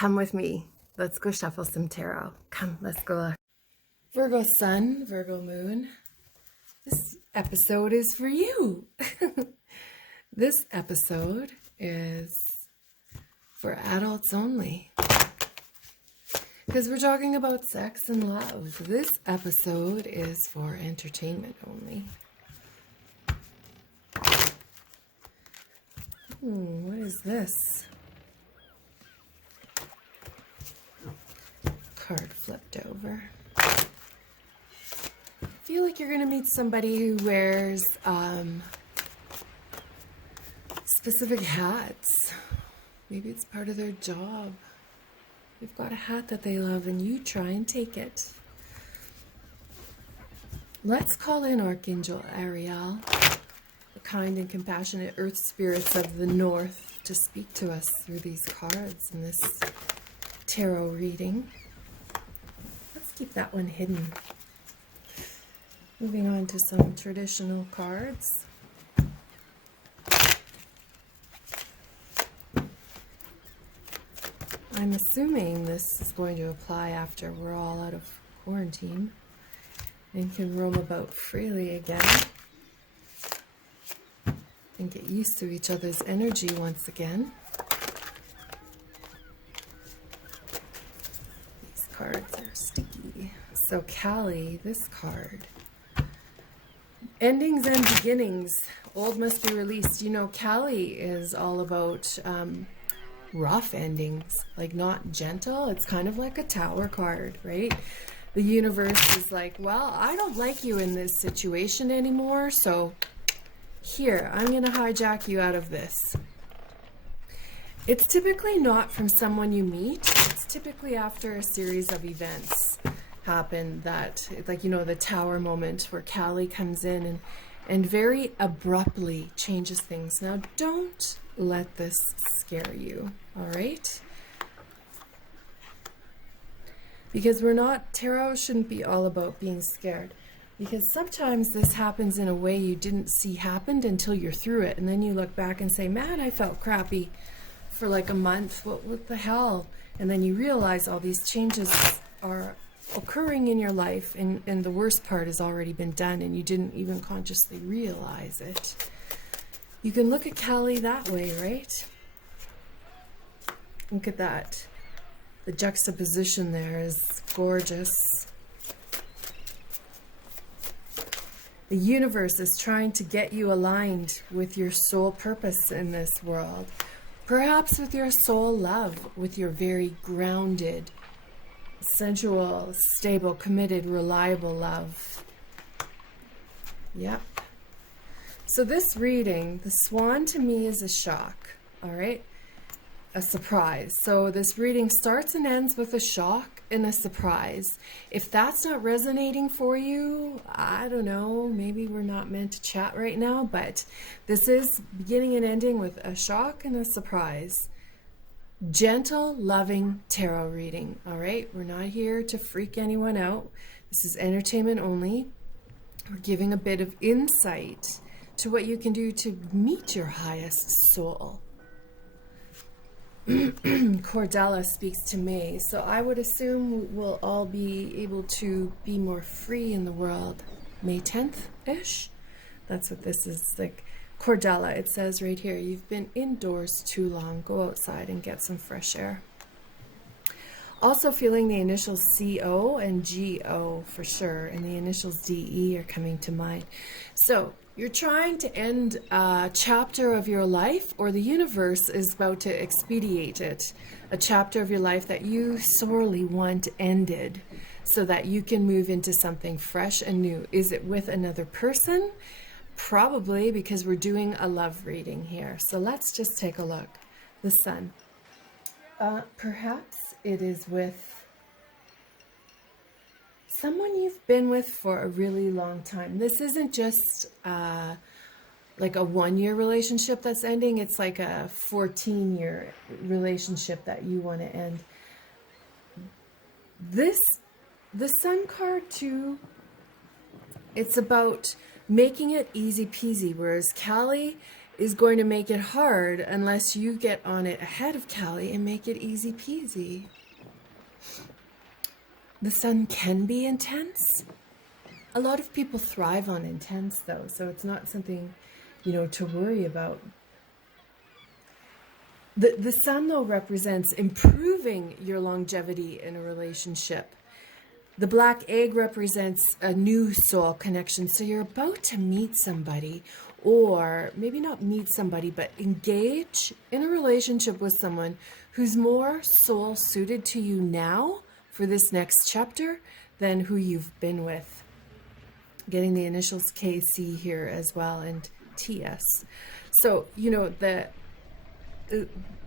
Come with me. Let's go shuffle some tarot. Come, let's go. Virgo Sun, Virgo Moon. This episode is for you. This episode is for adults only. Because we're talking about sex and love. This episode is for entertainment only. What is this? Card flipped over. I feel like you're going to meet somebody who wears specific hats. Maybe it's part of their job. They've got a hat that they love and you try and take it. Let's call in Archangel Ariel, the kind and compassionate earth spirits of the north, to speak to us through these cards in this tarot reading. Let's keep that one hidden. Moving on to some traditional cards. I'm assuming this is going to apply after we're all out of quarantine and can roam about freely again and get used to each other's energy once again. These cards are sticky. So Callie, this card. Endings and beginnings. Old must be released. You know, Callie is all about rough endings, like not gentle. It's kind of like a tower card, right? The universe is like, well, I don't like you in this situation anymore, so here, I'm going to hijack you out of this. It's typically not from someone you meet. It's typically after a series of events happen that, like, you know, the tower moment where Callie comes in and very abruptly changes things. Now, don't let this scare you, all right? Because tarot shouldn't be all about being scared. Because sometimes this happens in a way you didn't see happened until you're through it. And then you look back and say, man, I felt crappy for like a month. What the hell? And then you realize all these changes are occurring in your life, and the worst part has already been done and you didn't even consciously realize it. You can look at Callie that way, right? Look at that. The juxtaposition there is gorgeous. The universe is trying to get you aligned with your soul purpose in this world. Perhaps with your soul love, with your very grounded, sensual, stable, committed, reliable love. Yep. So this reading, the swan to me is a shock, all right? A surprise. So this reading starts and ends with a shock and a surprise. If that's not resonating for you, I don't know, maybe we're not meant to chat right now, but this is beginning and ending with a shock and a surprise. Gentle, loving tarot reading, all right? We're not here to freak anyone out. This is entertainment only. We're giving a bit of insight to what you can do to meet your highest soul. Cordella speaks to May, so I would assume we'll all be able to be more free in the world. May 10th-ish? That's what this is like. Cordella, it says right here, you've been indoors too long. Go outside and get some fresh air. Also feeling the initials CO and GO for sure, and the initials DE are coming to mind. So you're trying to end a chapter of your life, or the universe is about to expedite it. A chapter of your life that you sorely want ended so that you can move into something fresh and new. Is it with another person? Probably, because we're doing a love reading here. So let's just take a look. The sun. Perhaps it is with someone you've been with for a really long time. This isn't just like a 1-year relationship that's ending. It's like a 14-year relationship that you want to end. The sun card too, it's about making it easy peasy, whereas Callie is going to make it hard unless you get on it ahead of Callie and make it easy peasy. The sun can be intense. A lot of people thrive on intense though, so it's not something, to worry about. The sun though represents improving your longevity in a relationship. The black egg represents a new soul connection. So you're about to meet somebody, or maybe not meet somebody, but engage in a relationship with someone who's more soul suited to you now for this next chapter than who you've been with. Getting the initials KC here as well, and TS. So,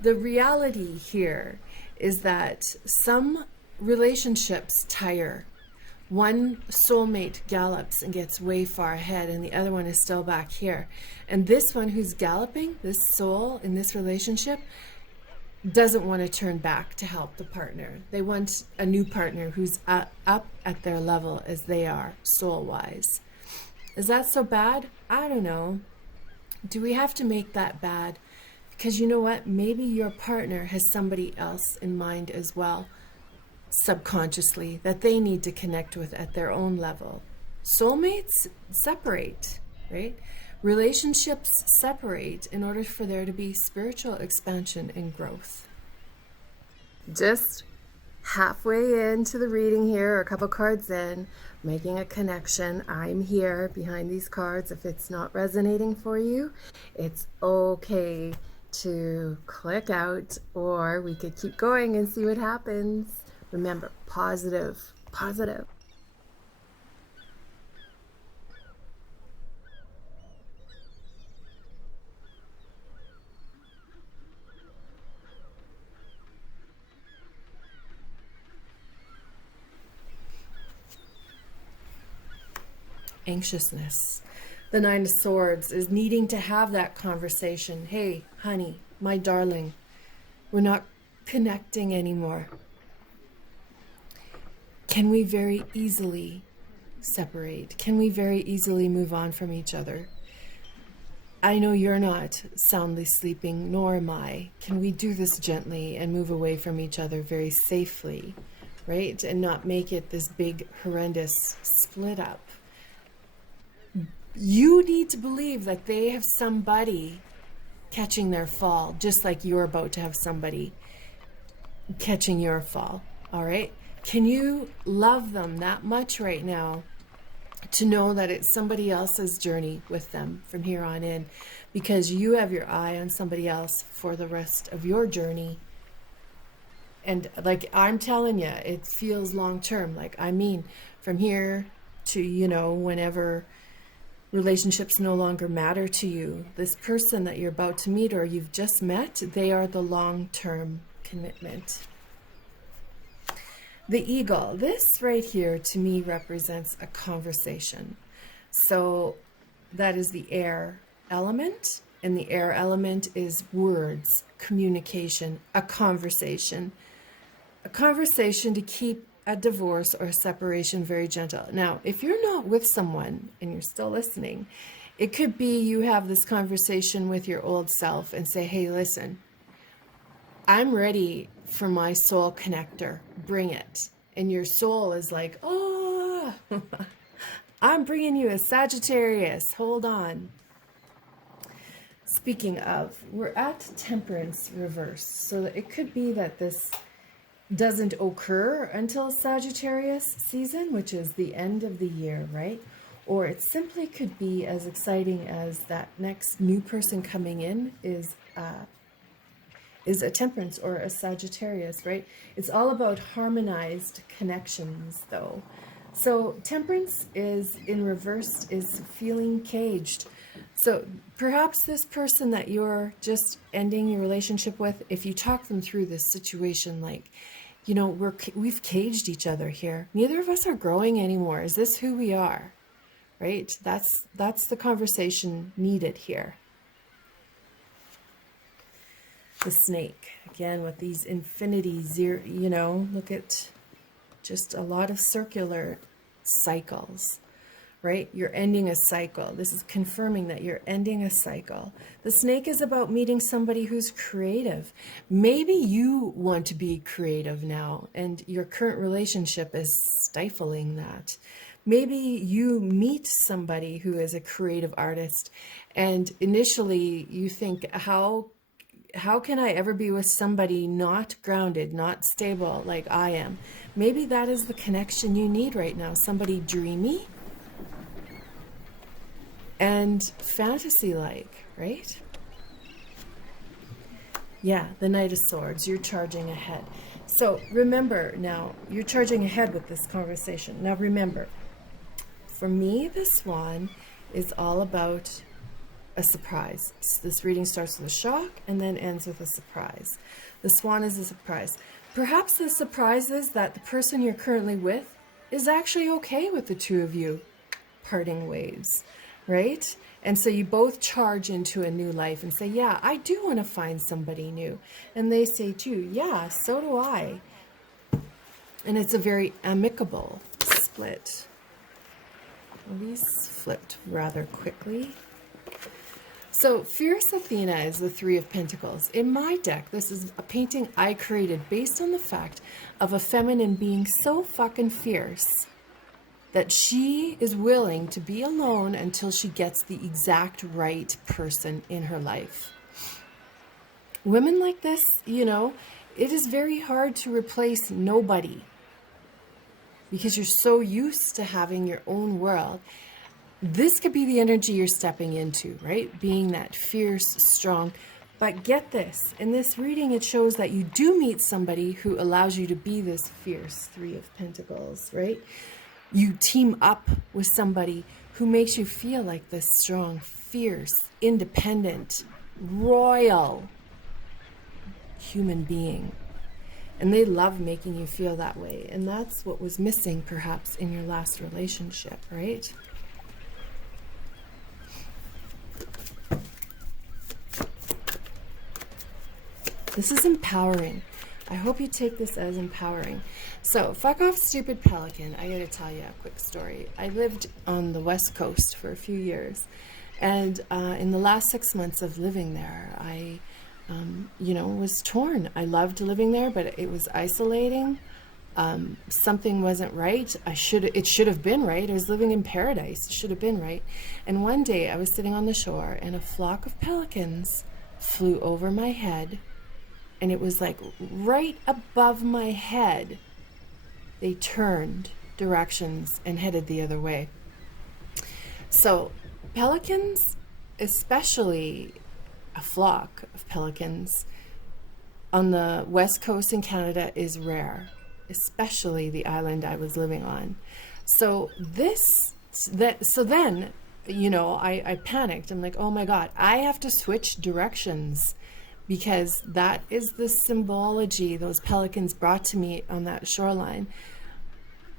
the reality here is that some relationships tire. One soulmate gallops and gets way far ahead, and the other one is still back here. And this one who's galloping, this soul in this relationship, doesn't want to turn back to help the partner. They want a new partner who's up at their level as they are, soul-wise. Is that so bad? I don't know. Do we have to make that bad? Because you know what? Maybe your partner has somebody else in mind as well, subconsciously, that they need to connect with at their own level. Soulmates separate, right? Relationships separate in order for there to be spiritual expansion and growth. Just halfway into the reading here, or a couple cards in, making a connection. I'm here behind these cards. If it's not resonating for you, it's okay to click out, or we could keep going and see what happens. Remember, positive. Anxiousness. The Nine of Swords is needing to have that conversation. Hey, honey, my darling, we're not connecting anymore. Can we very easily separate? Can we very easily move on from each other? I know you're not soundly sleeping, nor am I. Can we do this gently and move away from each other very safely, right? And not make it this big, horrendous split up. You need to believe that they have somebody catching their fall, just like you're about to have somebody catching your fall, all right? Can you love them that much right now to know that it's somebody else's journey with them from here on in, because you have your eye on somebody else for the rest of your journey? And like I'm telling you, it feels long term. Like, I mean, from here to, whenever relationships no longer matter to you, this person that you're about to meet or you've just met, they are the long-term commitment. The eagle, this right here to me represents a conversation. So that is the air element, and the air element is words, communication, a conversation to keep a divorce or a separation very gentle. Now, if you're not with someone and you're still listening, it could be you have this conversation with your old self and say, hey, listen, I'm ready for my soul connector. Bring it. And your soul is like, oh, I'm bringing you a Sagittarius. Hold on. Speaking of, we're at Temperance reverse. So it could be that this doesn't occur until Sagittarius season, which is the end of the year, right? Or it simply could be as exciting as that next new person coming in is a Temperance or a Sagittarius, right? It's all about harmonized connections, though. So Temperance is in reverse, is feeling caged. So perhaps this person that you're just ending your relationship with, if you talk them through this situation, like, we've caged each other here. Neither of us are growing anymore. Is this who we are? Right? That's the conversation needed here. The snake, again, with these infinity zero, look at just a lot of circular cycles, right? You're ending a cycle. This is confirming that you're ending a cycle. The snake is about meeting somebody who's creative. Maybe you want to be creative now, and your current relationship is stifling that. Maybe you meet somebody who is a creative artist, and initially you think, how can I ever be with somebody not grounded, not stable like I am? Maybe that is the connection you need right now. Somebody dreamy and fantasy-like, right? Yeah, the Knight of Swords, you're charging ahead. So remember now, you're charging ahead with this conversation. Now remember, for me, the Swan is all about a surprise. This reading starts with a shock and then ends with a surprise. The Swan is a surprise. Perhaps the surprise is that the person you're currently with is actually okay with the two of you parting ways, right? And so you both charge into a new life and say, yeah, I do want to find somebody new. And they say too, yeah, so do I. And it's a very amicable split. These flipped rather quickly. So Fierce Athena is the Three of Pentacles. In my deck, this is a painting I created based on the fact of a feminine being so fucking fierce that she is willing to be alone until she gets the exact right person in her life. Women like this, you know, it is very hard to replace nobody because you're so used to having your own world. This could be the energy you're stepping into, right? Being that fierce, strong. But get this, in this reading, it shows that you do meet somebody who allows you to be this fierce Three of Pentacles, right? You team up with somebody who makes you feel like this strong, fierce, independent, royal human being. And they love making you feel that way. And that's what was missing, perhaps, in your last relationship, right? This is empowering. I hope you take this as empowering. So, fuck off, stupid pelican. I gotta tell you a quick story. I lived on the West Coast for a few years. And in the last 6 months of living there, I, was torn. I loved living there, but it was isolating. Something wasn't right. It should have been right. I was living in paradise. It should have been right. And one day I was sitting on the shore and a flock of pelicans flew over my head. And it was like right above my head. They turned directions and headed the other way. So pelicans, especially a flock of pelicans on the West Coast in Canada, is rare, especially the island I was living on. So then, I panicked. I'm like, oh my God, I have to switch directions, because that is the symbology those pelicans brought to me on that shoreline.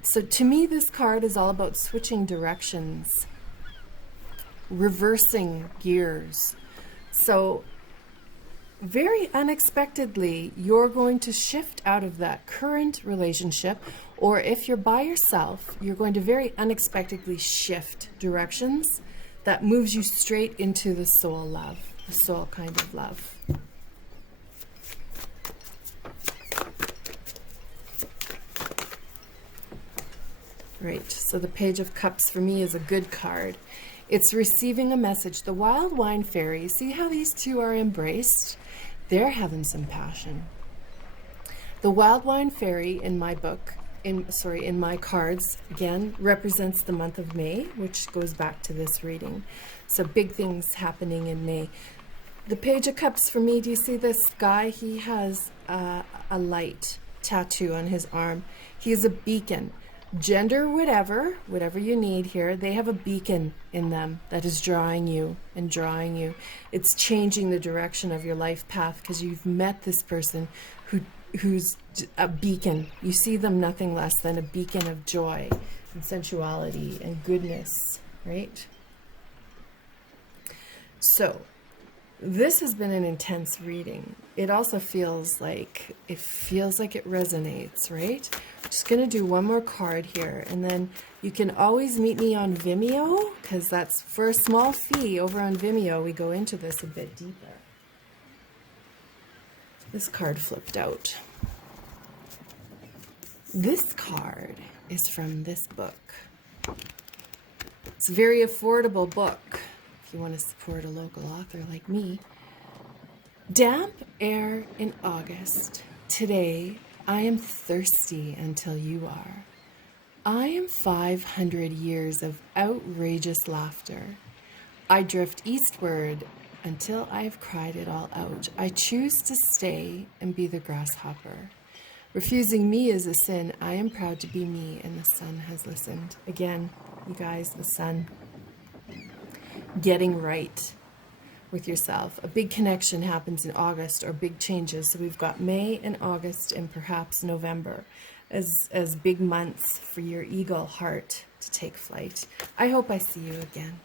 So to me, this card is all about switching directions, reversing gears. So very unexpectedly, you're going to shift out of that current relationship, or if you're by yourself, you're going to very unexpectedly shift directions that moves you straight into the soul love, the soul kind of love. Right, so the Page of Cups for me is a good card. It's receiving a message. The Wild Wine Fairy, see how these two are embraced? They're having some passion. The Wild Wine Fairy in my book, in my cards, again, represents the month of May, which goes back to this reading. So big things happening in May. The Page of Cups for me, do you see this guy? He has a light tattoo on his arm. He is a beacon. Gender, whatever you need here, they have a beacon in them that is drawing you and drawing you. It's changing the direction of your life path because you've met this person who's a beacon. You see them nothing less than a beacon of joy and sensuality and goodness, right? So this has been an intense reading. it also feels like it resonates, right? I'm just going to do one more card here, and then you can always meet me on Vimeo, because that's for a small fee. Over on Vimeo, we go into this a bit deeper. This card flipped out. This card is from this book. It's a very affordable book if you want to support a local author like me. Damp air in August. Today, I am thirsty until you are. I am 500 years of outrageous laughter. I drift eastward until I've cried it all out. I choose to stay and be the grasshopper. Refusing me is a sin. I am proud to be me, and the sun has listened. Again, you guys, the sun. Getting right with yourself. A big connection happens in August, or big changes. So we've got May and August and perhaps November as big months for your eagle heart to take flight. I hope I see you again.